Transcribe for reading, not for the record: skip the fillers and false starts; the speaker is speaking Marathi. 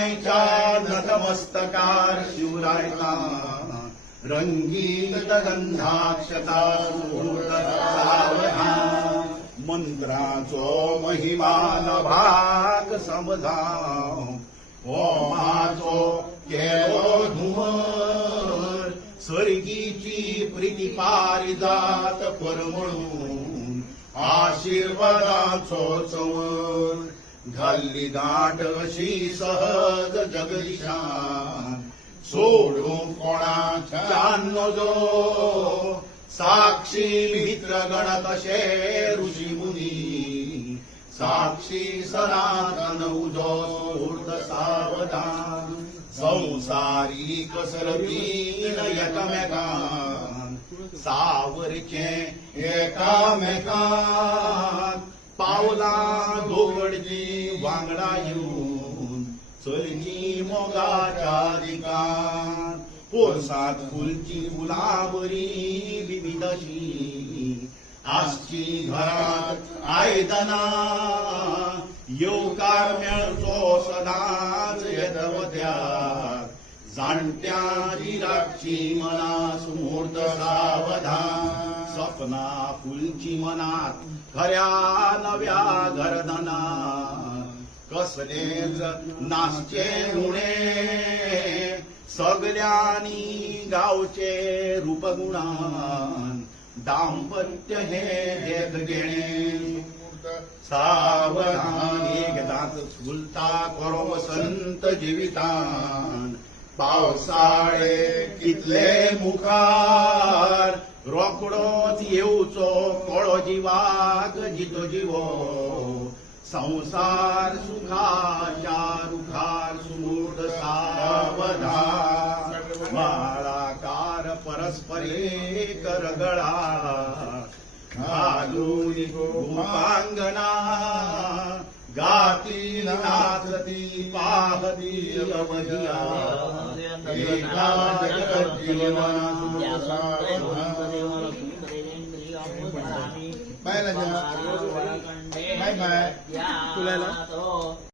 मायच्या नतमस्तकार शिवरायचा रंगीत गंधाक्षता सावधान मंत्राचो महिमान भाग समजाव ओमाचो केलो धुमर सर्गीची प्रीती पारिजात परमळून आशीर्वादाचो चवर घाल्ली गाठ अशी सहज जगदीशान सोडून कोणाच्या नजो साक्षी मित्रगण तशे ऋषी मुनी साक्षी सनातन उजो स्फूर्त सावधान संसारी कसरतीन एकमेकान सावरचे एकामेकान पावला दोगडची वांगडा येऊन चलची मोगाच्या दिकान पोरसात फुलची फुलावरी विविधशी आसची घरात आयदना येवकार मेळचो सदांच येदवत्या जाणट्या जिराची मना सुमूर्त सावधान सपना फुलची मनात खऱ्या नव्या घरदना कसलेच नासचे उणे सगळ्यांनी गावचे रूपगुणान दाम्पत्य हे देत घेणे सावधान एकदाच फुलता करो वसंत जीवितान पावसाळे कितले मुखार रोकडोच येवचो कळो जिवाक जितो जिवो संसार सुखाच्या रुखार सुमूर्त सावधान माळाकार परस्परे करगळा घालून गोपांगणा गाती नाचती पाहती अवधिया एका जगज्जीवना बाय बाय तुला